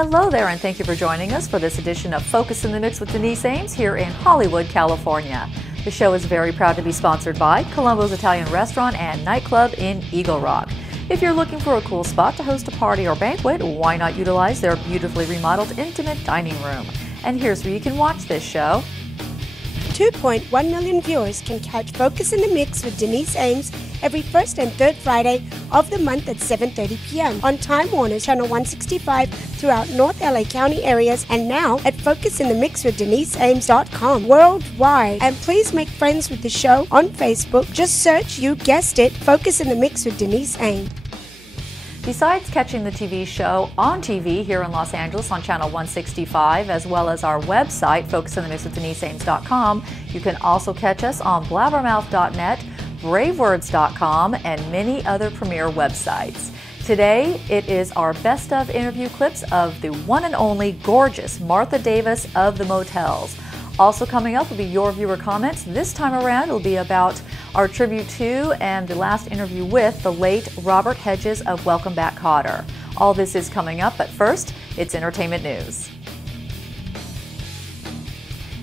Hello there, and thank you for joining us for this edition of Focus in the Mix with Denise Ames here in Hollywood, California. The show is very proud to be sponsored by Colombo's Italian Restaurant and Nightclub in Eagle Rock. If you're looking for a cool spot to host a party or banquet, why not utilize their beautifully remodeled intimate dining room? And here's where you can watch this show. 2.1 million viewers can catch Focus in the Mix with Denise Ames every first and third Friday of the month at 7:30 p.m. on Time Warner's Channel 165 throughout North LA County areas, and now at focusinthemixwithDeniseAmes.com worldwide. And please make friends with the show on Facebook. Just search, you guessed it, Focus in the Mix with Denise Ames. Besides catching the TV show on TV here in Los Angeles on Channel 165, as well as our website, focusinthemixwithDeniseAmes.com, you can also catch us on blabbermouth.net, bravewords.com, and many other premier websites. Today, it is our best of interview clips of the one and only gorgeous Martha Davis of the Motels. Also coming up will be your viewer comments. This time around, it'll be about our tribute to and the last interview with the late Robert Hedges of Welcome Back, Kotter. All this is coming up, but first, it's entertainment news.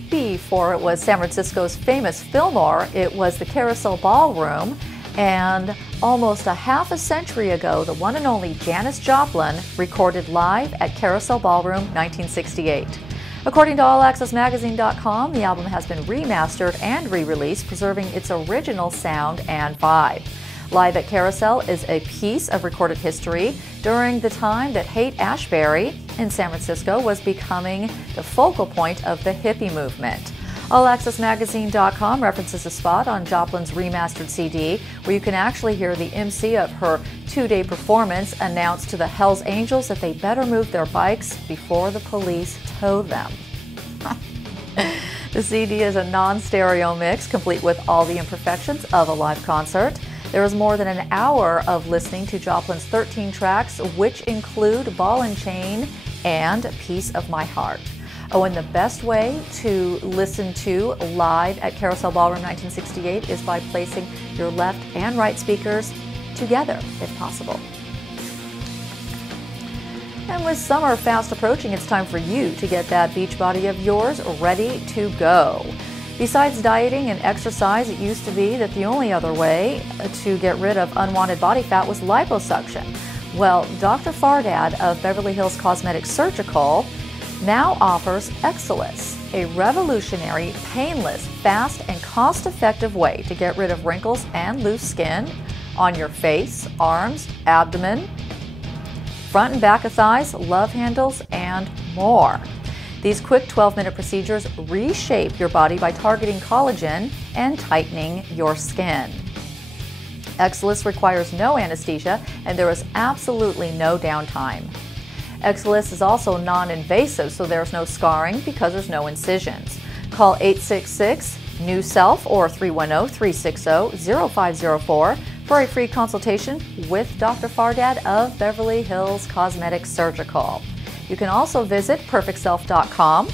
Before it was San Francisco's famous Fillmore, it was the Carousel Ballroom, and almost a half a century ago, the one and only Janis Joplin recorded live at Carousel Ballroom 1968. According to AllAccessMagazine.com, the album has been remastered and re-released, preserving its original sound and vibe. Live at Carousel is a piece of recorded history during the time that Haight-Ashbury in San Francisco was becoming the focal point of the hippie movement. AllAccessMagazine.com references a spot on Joplin's remastered CD where you can actually hear the MC of her two-day performance announce to the Hells Angels that they better move their bikes before the police tow them. The CD is a non-stereo mix complete with all the imperfections of a live concert. There is more than an hour of listening to Joplin's 13 tracks, which include Ball and Chain and Piece of My Heart. Oh, and the best way to listen to live at Carousel Ballroom 1968 is by placing your left and right speakers together, if possible. And with summer fast approaching, it's time for you to get that beach body of yours ready to go. Besides dieting and exercise, it used to be that the only other way to get rid of unwanted body fat was liposuction. Well, Dr. Fardad of Beverly Hills Cosmetic Surgical now offers Exilus, a revolutionary, painless, fast, and cost-effective way to get rid of wrinkles and loose skin on your face, arms, abdomen, front and back of thighs, love handles, and more. These quick 12-minute procedures reshape your body by targeting collagen and tightening your skin. Exilus requires no anesthesia, and there is absolutely no downtime. Exilus is also non-invasive, so there's no scarring because there's no incisions. Call 866-NEW-SELF or 310-360-0504 for a free consultation with Dr. Fardad of Beverly Hills Cosmetic Surgical. You can also visit PerfectSelf.com.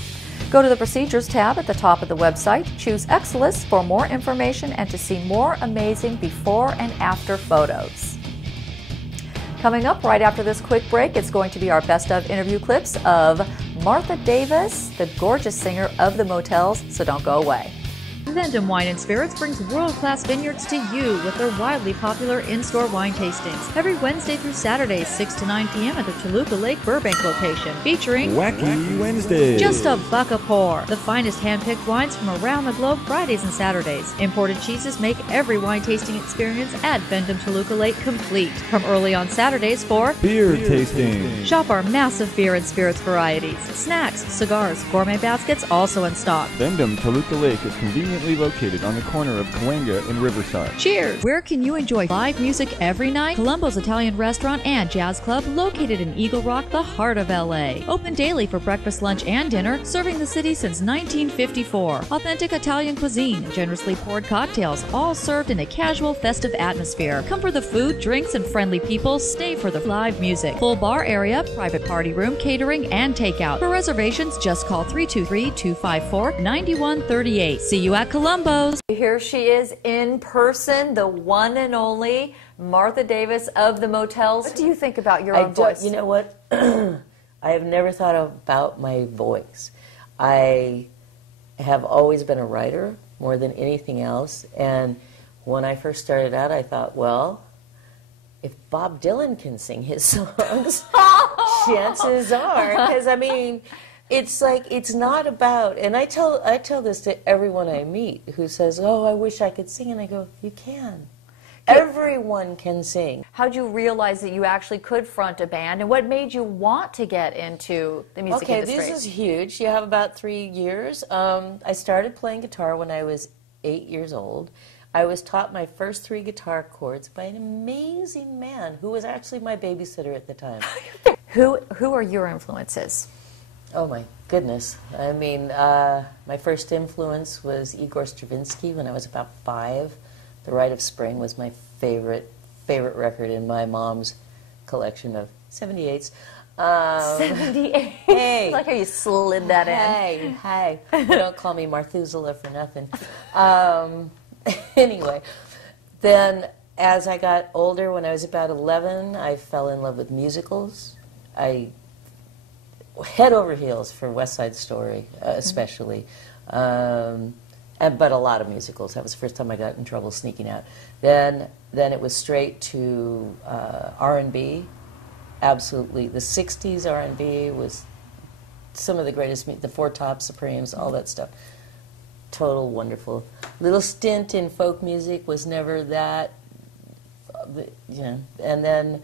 Go to the Procedures tab at the top of the website, choose Exilus for more information and to see more amazing before and after photos. Coming up right after this quick break, it's going to be our best of interview clips of Martha Davis, the gorgeous singer of the Motels, so don't go away. Vendome Wine and Spirits brings world-class vineyards to you with their wildly popular in-store wine tastings every Wednesday through Saturday, 6 to 9 p.m. at the Toluca Lake Burbank location, featuring Wacky Wednesday, just a buck a pour, the finest hand-picked wines from around the globe Fridays and Saturdays. Imported cheeses make every wine tasting experience at Vendome Toluca Lake complete. From early on Saturdays for beer tasting. Shop our massive beer and spirits varieties, snacks, cigars, gourmet baskets also in stock. Vendome Toluca Lake is conveniently located on the corner of Cahuenga and Riverside. Cheers! Where can you enjoy live music every night? Colombo's Italian Restaurant and Jazz Club, located in Eagle Rock, the heart of LA. Open daily for breakfast, lunch, and dinner, serving the city since 1954. Authentic Italian cuisine, generously poured cocktails, all served in a casual, festive atmosphere. Come for the food, drinks, and friendly people. Stay for the live music. Full bar area, private party room, catering, and takeout. For reservations, just call 323-254-9138. See you at Colombo's. Here she is in person, the one and only Martha Davis of the Motels. What do you think about your own voice? You know what? I have never thought about my voice. I have always been a writer more than anything else, and when I first started out, I thought, well, if Bob Dylan can sing his songs, chances are, because I mean, it's like, it's not about, and I tell this to everyone I meet who says, oh, I wish I could sing, and I go, you can. Everyone can sing. How'd you realize that you actually could front a band, and what made you want to get into the music industry? Okay, this is huge. You have about 3 years. I started playing guitar when I was 8 years old. I was taught my first 3 guitar chords by an amazing man who was actually my babysitter at the time. Who are your influences? Oh my goodness. I mean, my first influence was Igor Stravinsky when I was about 5. The Rite of Spring was my favorite record in my mom's collection of 78s. 78. Hey. I like how you slid that in. Hey. Don't call me Methuselah for nothing. Anyway, then as I got older, when I was about 11, I fell in love with musicals. I head over heels for West Side Story, especially. But a lot of musicals. That was the first time I got in trouble sneaking out. Then it was straight to R&B. Absolutely. The 60s R&B was some of the greatest, the Four Top Supremes, all that stuff. Total wonderful. Little stint in folk music, was never that, you know. And then,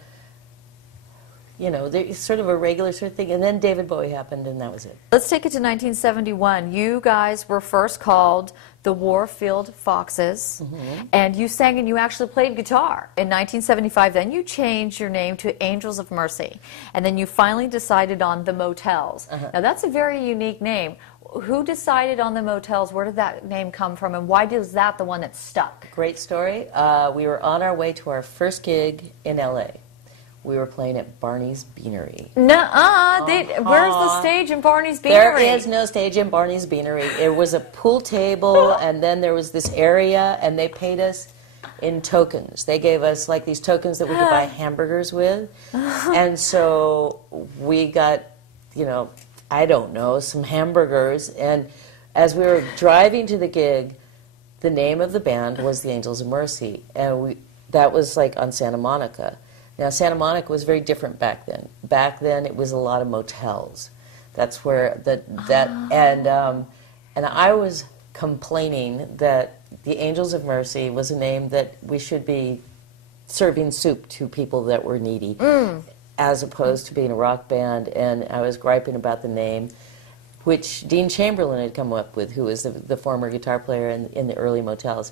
you know, there's sort of a regular sort of thing. And then David Bowie happened, and that was it. Let's take it to 1971. You guys were first called the Warfield Foxes, and you sang and you actually played guitar. In 1975, then you changed your name to Angels of Mercy, and then you finally decided on the Motels. Now, that's a very unique name. Who decided on the Motels? Where did that name come from, and why was that the one that stuck? Great story. We were on our way to our first gig in L.A. We were playing at Barney's Beanery. Nuh-uh. Where's the stage in Barney's Beanery? There is no stage in Barney's Beanery. It was a pool table, and then there was this area, and they paid us in tokens. They gave us like these tokens that we could buy hamburgers with. And so we got, you know, I don't know, some hamburgers. And as we were driving to the gig, the name of the band was the Angels of Mercy. And that was like on Santa Monica. Now, Santa Monica was very different back then. Back then, it was a lot of motels. That's where and I was complaining that the Angels of Mercy was a name that we should be serving soup to people that were needy, as opposed to being a rock band. And I was griping about the name, which Dean Chamberlain had come up with, who was the former guitar player in the early Motels.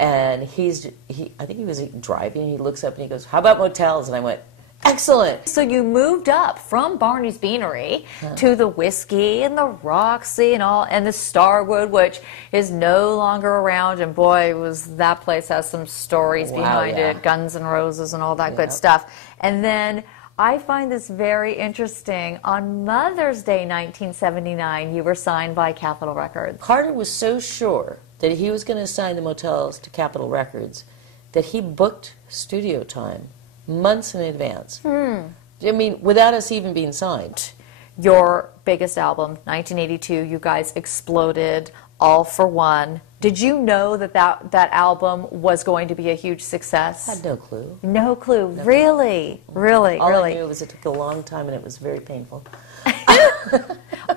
And I think he was driving, and he looks up and he goes, "How about Motels?" And I went, "Excellent." So you moved up from Barney's Beanery to the Whiskey and the Roxy and the Starwood, which is no longer around. And boy, that place has some stories behind it, Guns N' Roses and all that good stuff. And then I find this very interesting. On Mother's Day 1979, you were signed by Capitol Records. Carter was so sure that he was going to sign the Motels to Capitol Records that he booked studio time months in advance. I mean, without us even being signed. Your biggest album, 1982, you guys exploded, All for One. Did you know that album was going to be a huge success? I had no clue. No clue. Really? Really? All really? I knew was it took a long time and it was very painful.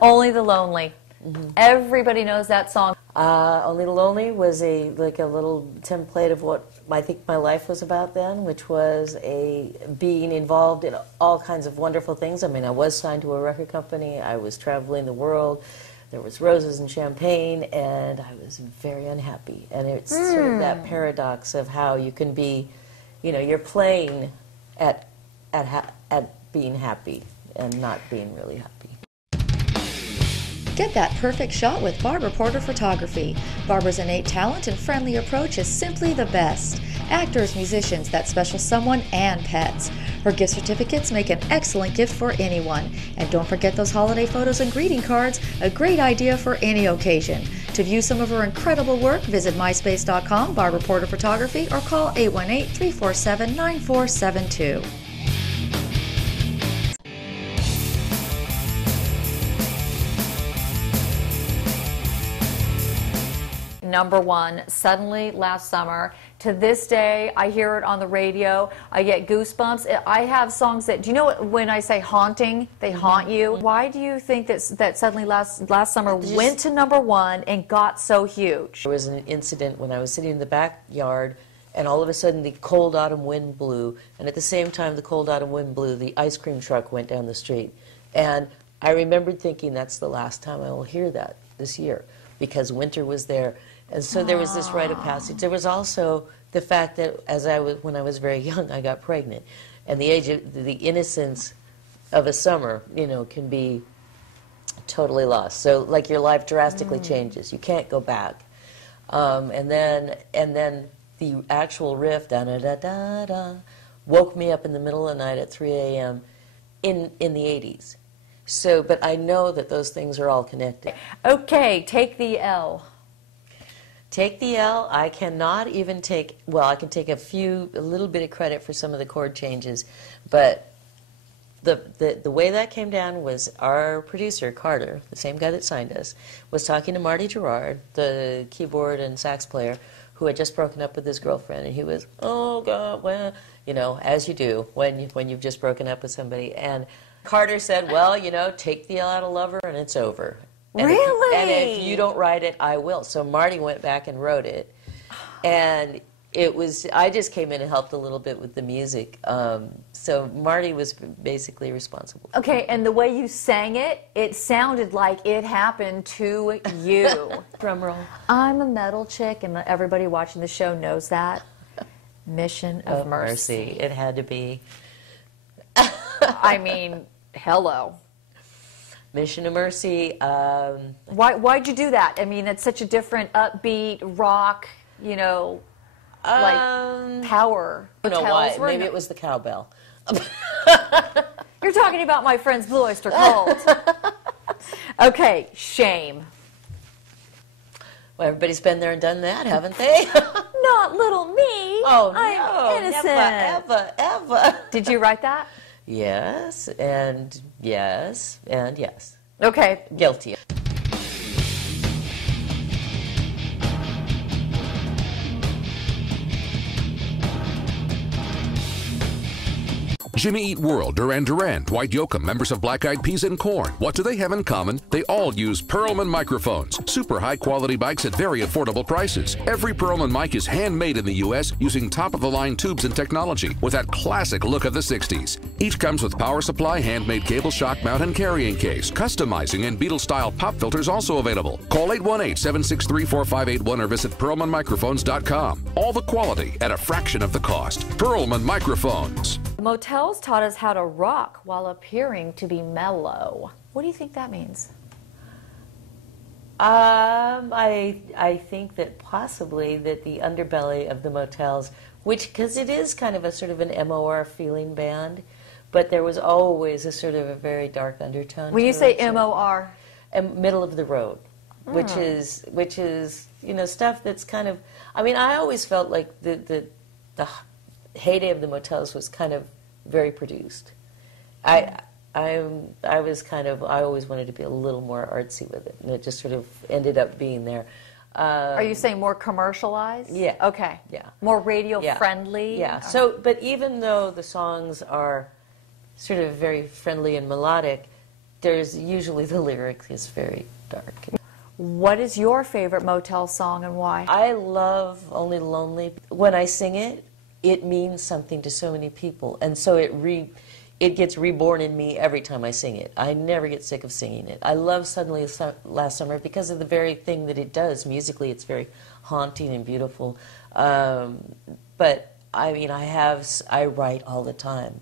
Only the Lonely. Everybody knows that song. Only the Lonely was like a little template of what I think my life was about then, which was being involved in all kinds of wonderful things. I mean, I was signed to a record company. I was traveling the world. There was roses and champagne, and I was very unhappy. And it's sort of that paradox of how you can be, you know, you're playing at being happy and not being really happy. Get that perfect shot with Barbara Porter Photography. Barbara's innate talent and friendly approach is simply the best. Actors, musicians, that special someone, and pets. Her gift certificates make an excellent gift for anyone. And don't forget those holiday photos and greeting cards, a great idea for any occasion. To view some of her incredible work, visit myspace.com, Barbara Porter Photography, or call 818-347-9472. #1, Suddenly Last Summer. To this day, I hear it on the radio. I get goosebumps. I have songs that, do you know when I say haunting, they haunt you? Why do you think that Suddenly Last Summer went to #1 and got so huge? There was an incident when I was sitting in the backyard, and all of a sudden the cold autumn wind blew, and at the same time the cold autumn wind blew, the ice cream truck went down the street. And I remembered thinking, that's the last time I will hear that this year, because winter was there. And so there was this rite of passage. There was also the fact that when I was very young, I got pregnant. And the innocence of a summer, can be totally lost. So like your life drastically changes. You can't go back. And then the actual riff, da-da-da-da-da, woke me up in the middle of the night at 3 a.m. in the 80s. So, but I know that those things are all connected. Okay, take the L. Take the L. I cannot even take, well, I can take a little bit of credit for some of the chord changes, but the way that came down was our producer, Carter, the same guy that signed us, was talking to Marty Gerard, the keyboard and sax player, who had just broken up with his girlfriend, and he was, oh God, well, as you do when you've just broken up with somebody. And Carter said, well, take the L out of lover and it's over. And really? And if you don't write it, I will. So Marty went back and wrote it. And I just came in and helped a little bit with the music. So Marty was basically responsible. Okay, and the way you sang it, it sounded like it happened to you. Drum roll. I'm a metal chick, and everybody watching the show knows that. Mission of Mercy. It had to be. I mean, hello. Mission of Mercy. Why'd you do that? I mean, it's such a different upbeat rock, like power. I don't know Motels why. Maybe it was the cowbell. You're talking about my friend's Blue Oyster Cult. Okay, Shame. Well, everybody's been there and done that, haven't they? Not little me. Oh, I'm innocent. Never. Did you write that? Yes, and yes, and yes. Okay. Guilty. Jimmy Eat World, Duran Duran, Dwight Yoakam, members of Black Eyed Peas and Korn. What do they have in common? They all use Perlman microphones. Super high-quality mics at very affordable prices. Every Perlman mic is handmade in the U.S. using top-of-the-line tubes and technology with that classic look of the 60s. Each comes with power supply, handmade cable, shock mount, and carrying case. Customizing and Beatles-style pop filters also available. Call 818-763-4581 or visit PerlmanMicrophones.com. All the quality at a fraction of the cost. Perlman Microphones. Motels taught us how to rock while appearing to be mellow. What do you think that means? I think that possibly that the underbelly of the Motels, because it is kind of a sort of an MOR feeling band, but there was always a sort of a very dark undertone. When you say MOR? Middle of the road, which is stuff that's kind of, I always felt like the heyday of the Motels was kind of very produced. I always wanted to be a little more artsy with it, and it just sort of ended up being there. Are you saying more commercialized? Yeah. Okay. Yeah. More radio friendly? Yeah. So, but even though the songs are sort of very friendly and melodic, there's usually the lyric is very dark. What is your favorite Motel song and why? I love Only Lonely. When I sing it, it means something to so many people, and so it gets reborn in me every time I sing it. I never get sick of singing it. I love Suddenly Last Summer because of the very thing that it does. Musically, it's very haunting and beautiful. But I write all the time,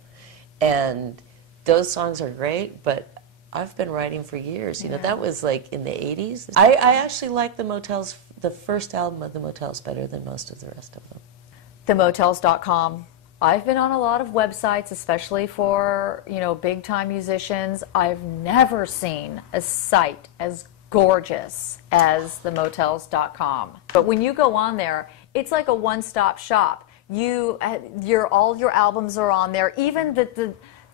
and those songs are great. But I've been writing for years. That was like in the 80s. I actually like the Motels, the first album of the Motels, better than most of the rest of them. TheMotels.com. I've been on a lot of websites, especially for, big-time musicians. I've never seen a site as gorgeous as TheMotels.com. But when you go on there, it's like a one-stop shop. All your albums are on there. Even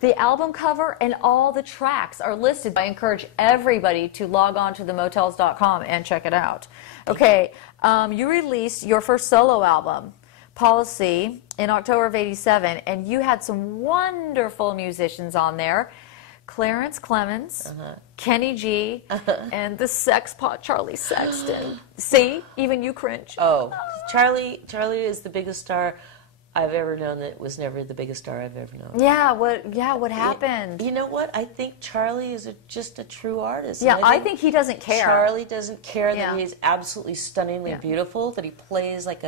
The album cover and all the tracks are listed. I encourage everybody to log on to themotels.com and check it out. Okay, you released your first solo album, Policy, in October of '87, and you had some wonderful musicians on there. Clarence Clemens, Kenny G, and the sex pot Charlie Sexton. See, even you cringe. Oh, Charlie is the biggest star I've ever known that was never the biggest star I've ever known. Yeah, what happened? You know what? I think Charlie is just a true artist. Yeah, I think he doesn't care. Charlie doesn't care that he's absolutely stunningly beautiful, that he plays like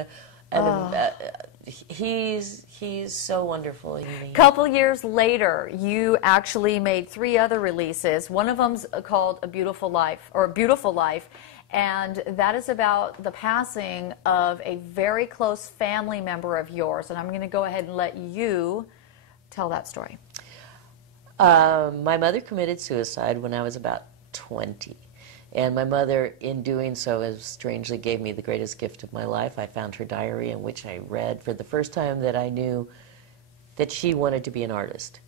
he's so wonderful. A couple years later, you actually made 3 other releases. One of them's called A Beautiful Life, and that is about the passing of a very close family member of yours. And I'm going to go ahead and let you tell that story. My mother committed suicide when I was about 20. And my mother, in doing so, strangely gave me the greatest gift of my life. I found her diary in which I read for the first time that I knew that she wanted to be an artist.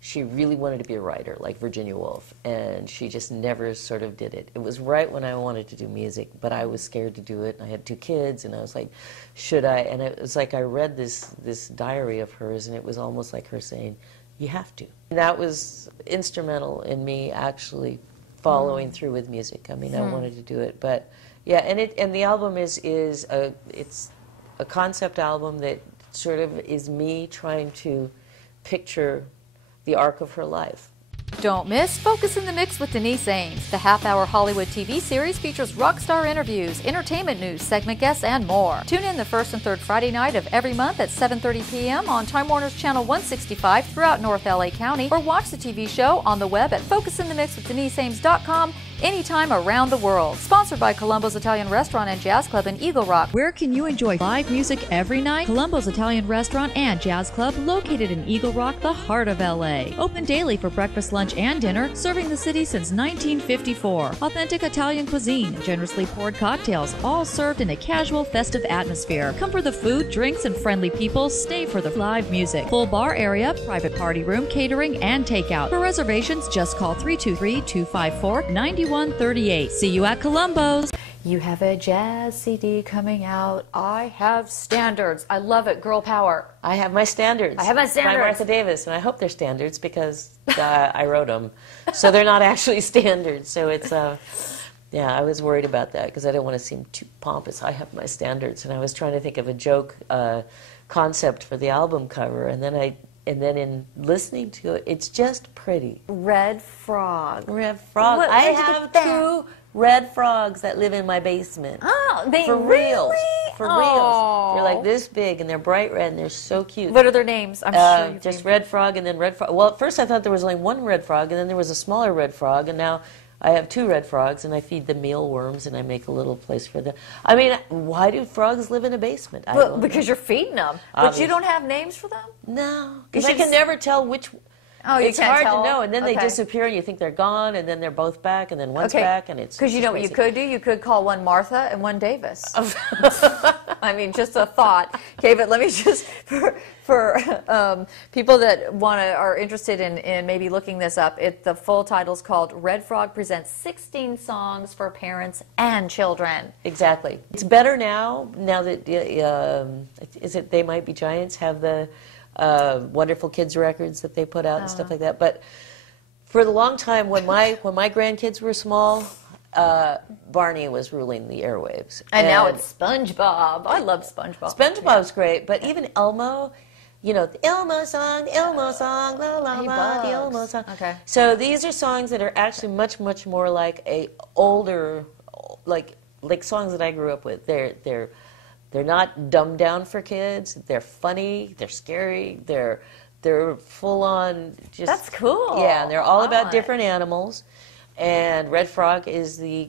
She really wanted to be a writer, like Virginia Woolf, and she just never sort of did it. It was right when I wanted to do music, but I was scared to do it. I had 2 kids, and I was like, should I? And it was like I read this diary of hers, and it was almost like her saying, you have to. And that was instrumental in me actually following through with music. I mean, I wanted to do it, but yeah, and the album it's a concept album that sort of is me trying to picture the arc of her life. Don't miss Focus in the Mix with Denise Ames. The half-hour Hollywood TV series features rock star interviews, entertainment news, segment guests, and more. Tune in the first and third Friday night of every month at 7:30 p.m. on Time Warner's Channel 165 throughout North LA County, or watch the TV show on the web at focusinthemixwithdeniseames.com anytime around the world. Sponsored by Colombo's Italian Restaurant and Jazz Club in Eagle Rock. Where can you enjoy live music every night? Colombo's Italian Restaurant and Jazz Club, located in Eagle Rock, the heart of LA. Open daily for breakfast, lunch, and dinner, serving the city since 1954. Authentic Italian cuisine, generously poured cocktails, all served in a casual, festive atmosphere. Come for the food, drinks, and friendly people. Stay for the live music. Full bar area, private party room, catering, and takeout. For reservations, just call 323-254-9138. See you at Colombo's. You have a jazz CD coming out. I have standards. I love it. Girl power. I have my standards. I have my standards. By Martha Davis, and I hope they're standards because I wrote them. So they're not actually standards. So it's, yeah, I was worried about that because I didn't want to seem too pompous. I have my standards, and I was trying to think of a joke concept for the album cover, and then in listening to it, it's just pretty. Red frog. Red frog. I have 2 red frogs that live in my basement. Oh, they for really? reals. For reals. They're like this big, and they're bright red, and they're so cute. What are their names? I'm sure you've just red frog and then red frog. Well, at first I thought there was only 1 red frog, and then there was a smaller red frog, and now I have 2 red frogs, and I feed them mealworms, and I make a little place for them. I mean, why do frogs live in a basement? Well, because you're feeding them. But you don't have names for them? No. Because I can never tell which... Oh, you it's can't hard tell? to know, and then they disappear, and you think they're gone, and then they're both back, and then one's back, and it's... Because you know what you could do? You could call one Martha and one Davis. I mean, just a thought. Okay, but let me just, for people that are interested in maybe looking this up, the full title is called Red Frog Presents 16 Songs for Parents and Children. Exactly. It's better now that, is it They Might Be Giants have the wonderful kids records that they put out and stuff like that. But for the long time, when my grandkids were small, Barney was ruling the airwaves. And now it's SpongeBob. I love SpongeBob. SpongeBob's great, but even Elmo, you know, the Elmo song, la la la, the Elmo song. Okay. So these are songs that are actually much, much more like a older, like songs that I grew up with. They're not dumbed down for kids. They're funny. They're scary. They're full on. Just, that's cool. Yeah, and they're all about different animals. And Red Frog is the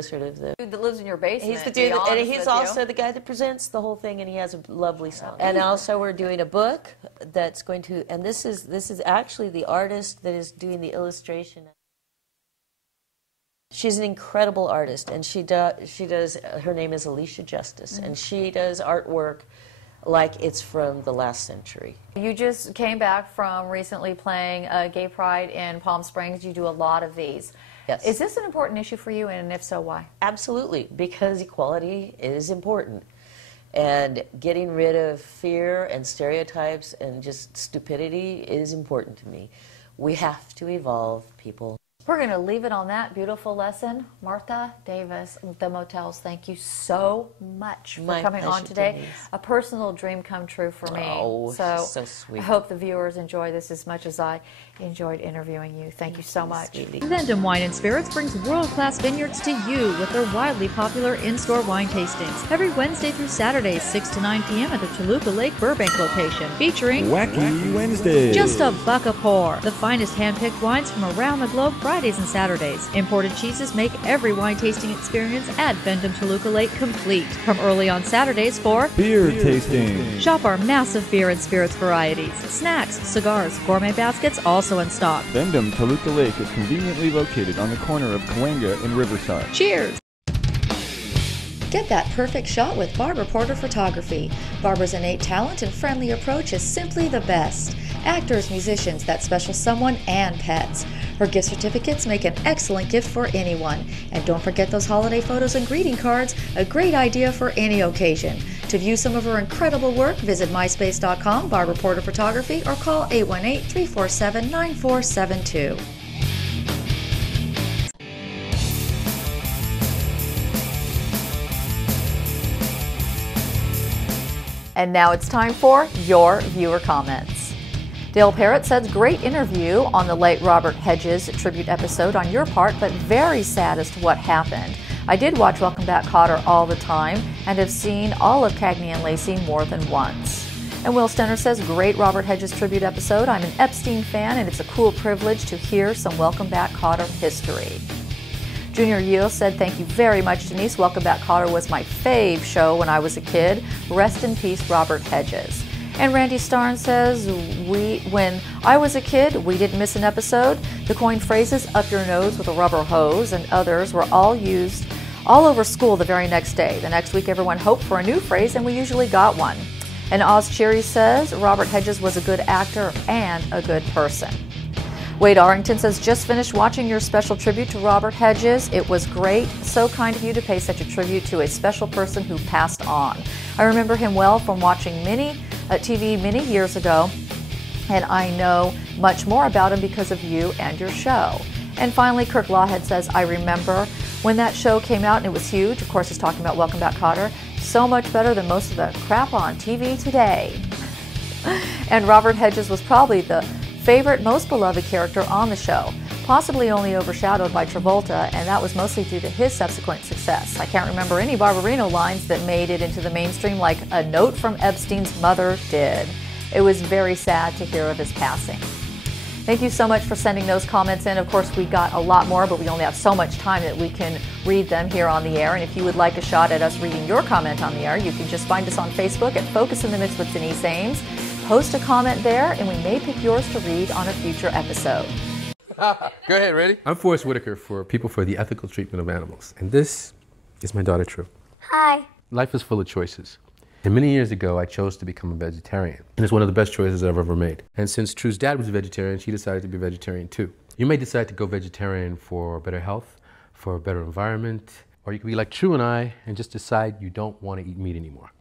sort of the dude that lives in your basement. He's the dude, and he's also the guy that presents the whole thing, and he has a lovely song. And also, we're doing a book that's going to, and this is actually the artist that is doing the illustration. She's an incredible artist, and she does. Her name is Alicia Justice, and she does artwork like it's from the last century. You just came back from recently playing Gay Pride in Palm Springs. You do a lot of these. Yes. Is this an important issue for you, and if so, why? Absolutely, because equality is important. And getting rid of fear and stereotypes and just stupidity is important to me. We have to evolve, people. We're going to leave it on that beautiful lesson. Martha Davis, the Motels, thank you so much for coming on today. Denise. A personal dream come true for me. Oh, so sweet. I hope the viewers enjoy this as much as I enjoyed interviewing you. Thank you so much. Sweetie. Vendome Wine and Spirits brings world-class vineyards to you with their widely popular in-store wine tastings every Wednesday through Saturday, 6 to 9 p.m. at the Toluca Lake Burbank location, featuring Wacky Wednesday. just $1 a pour. The finest hand-picked wines from around the globe Fridays and Saturdays. Imported cheeses make every wine tasting experience at Vendome Toluca Lake complete. From early on Saturdays for Beer tasting. shop our massive beer and spirits varieties, snacks, cigars, gourmet baskets also in stock. Vendome Toluca Lake is conveniently located on the corner of Cahuenga and Riverside. Cheers! Get that perfect shot with Barbara Porter Photography. Barbara's innate talent and friendly approach is simply the best. Actors, musicians, that special someone, and pets. Her gift certificates make an excellent gift for anyone. And don't forget those holiday photos and greeting cards, a great idea for any occasion. To view some of her incredible work, visit myspace.com, Barbara Porter Photography, or call 818-347-9472. And now it's time for your viewer comments. Dale Parrott says, great interview on the late Robert Hedges tribute episode on your part, but very sad as to what happened. I did watch Welcome Back, Kotter all the time and have seen all of Cagney and Lacey more than once. And Will Stenner says, great Robert Hedges tribute episode. I'm an Epstein fan and it's a cool privilege to hear some Welcome Back, Kotter history. Junior Yeo said, thank you very much, Denise. Welcome Back, Kotter was my fave show when I was a kid. Rest in peace, Robert Hedges. And Randy Starn says, when I was a kid, we didn't miss an episode. The coined phrases, up your nose with a rubber hose, and others were all used all over school the very next day. The next week, everyone hoped for a new phrase, and we usually got one. And Oz Cherry says, Robert Hedges was a good actor and a good person. Wade Arrington says, just finished watching your special tribute to Robert Hedges. It was great. So kind of you to pay such a tribute to a special person who passed on. I remember him well from watching TV many years ago, and I know much more about him because of you and your show. And finally, Kirk Lawhead says, I remember when that show came out and it was huge. Of course, he's talking about Welcome Back, Kotter. So much better than most of the crap on TV today. And Robert Hedges was probably the favorite, most beloved character on the show, possibly only overshadowed by Travolta, and that was mostly due to his subsequent success. I can't remember any Barbarino lines that made it into the mainstream like a note from Epstein's mother did. It was very sad to hear of his passing. Thank you so much for sending those comments in. Of course, we got a lot more, but we only have so much time that we can read them here on the air. And if you would like a shot at us reading your comment on the air, you can just find us on Facebook at Focus in the Mix with Denise Ames. Post a comment there, and we may pick yours to read on a future episode. Go ahead, ready? I'm Forrest Whitaker for People for the Ethical Treatment of Animals, and this is my daughter, True. Hi. Life is full of choices. And many years ago, I chose to become a vegetarian. And it's one of the best choices I've ever made. And since True's dad was a vegetarian, she decided to be a vegetarian too. You may decide to go vegetarian for better health, for a better environment, or you could be like True and I and just decide you don't want to eat meat anymore.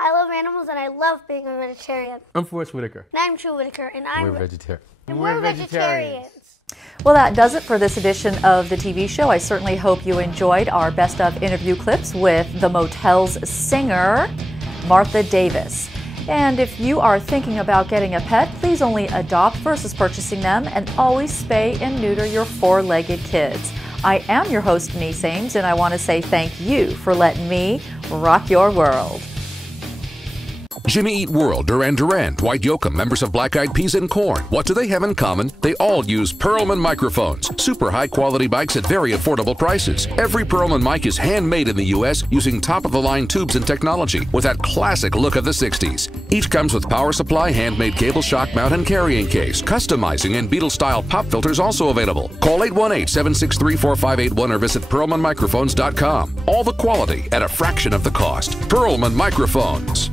I love animals and I love being a vegetarian. I'm Forrest Whitaker. And I'm True Whitaker and We're vegetarian. And we're vegetarians. Well, that does it for this edition of the TV show. I certainly hope you enjoyed our best of interview clips with the Motels singer, Martha Davis. And if you are thinking about getting a pet, please only adopt versus purchasing them, and always spay and neuter your four-legged kids. I am your host, Denise Ames, and I want to say thank you for letting me rock your world. Jimmy Eat World, Duran Duran, Dwight Yoakam, members of Black Eyed Peas and Korn. What do they have in common? They all use Perlman microphones. Super high-quality bikes at very affordable prices. Every Perlman mic is handmade in the U.S. using top-of-the-line tubes and technology with that classic look of the 60s. Each comes with power supply, handmade cable, shock mount, and carrying case. Customizing and Beatles-style pop filters also available. Call 818-763-4581 or visit PerlmanMicrophones.com. All the quality at a fraction of the cost. Perlman Microphones.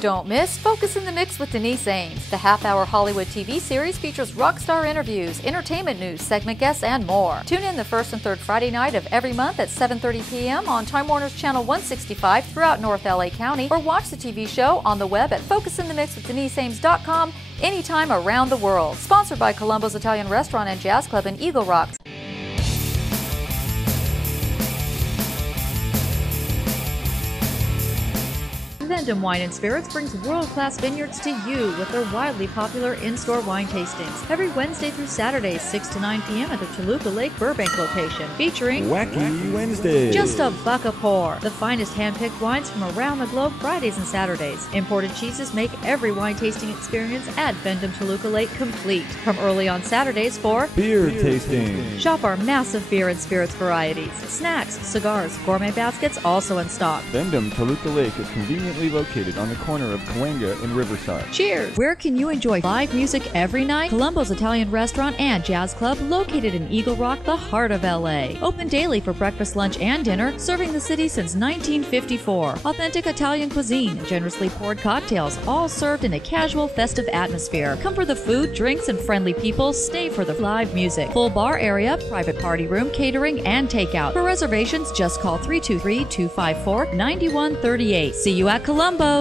Don't miss Focus in the Mix with Denise Ames. The half-hour Hollywood TV series features rock star interviews, entertainment news, segment guests, and more. Tune in the first and third Friday night of every month at 7:30 p.m. on Time Warner's Channel 165 throughout North LA County, or watch the TV show on the web at focusinthemixwithdeniseames.com anytime around the world. Sponsored by Colombo's Italian Restaurant and Jazz Club in Eagle Rock. Vendome Wine and Spirits brings world-class vineyards to you with their wildly popular in-store wine tastings every Wednesday through Saturday, 6 to 9 p.m. at the Toluca Lake Burbank location, featuring Wacky Wednesday. Just a Buck a Pour, the finest hand-picked wines from around the globe Fridays and Saturdays. Imported cheeses make every wine tasting experience at Vendome Toluca Lake complete. From early on Saturdays for Beer tasting. Shop our massive beer and spirits varieties, snacks, cigars, gourmet baskets also in stock. Vendome Toluca Lake is conveniently located on the corner of Cahuenga and Riverside. Cheers! Where can you enjoy live music every night? Colombo's Italian Restaurant and Jazz Club, located in Eagle Rock, the heart of LA. Open daily for breakfast, lunch, and dinner, serving the city since 1954. Authentic Italian cuisine, generously poured cocktails, all served in a casual, festive atmosphere. Come for the food, drinks, and friendly people. Stay for the live music. Full bar area, private party room, catering, and takeout. For reservations, just call 323-254-9138. See you at Colombo's.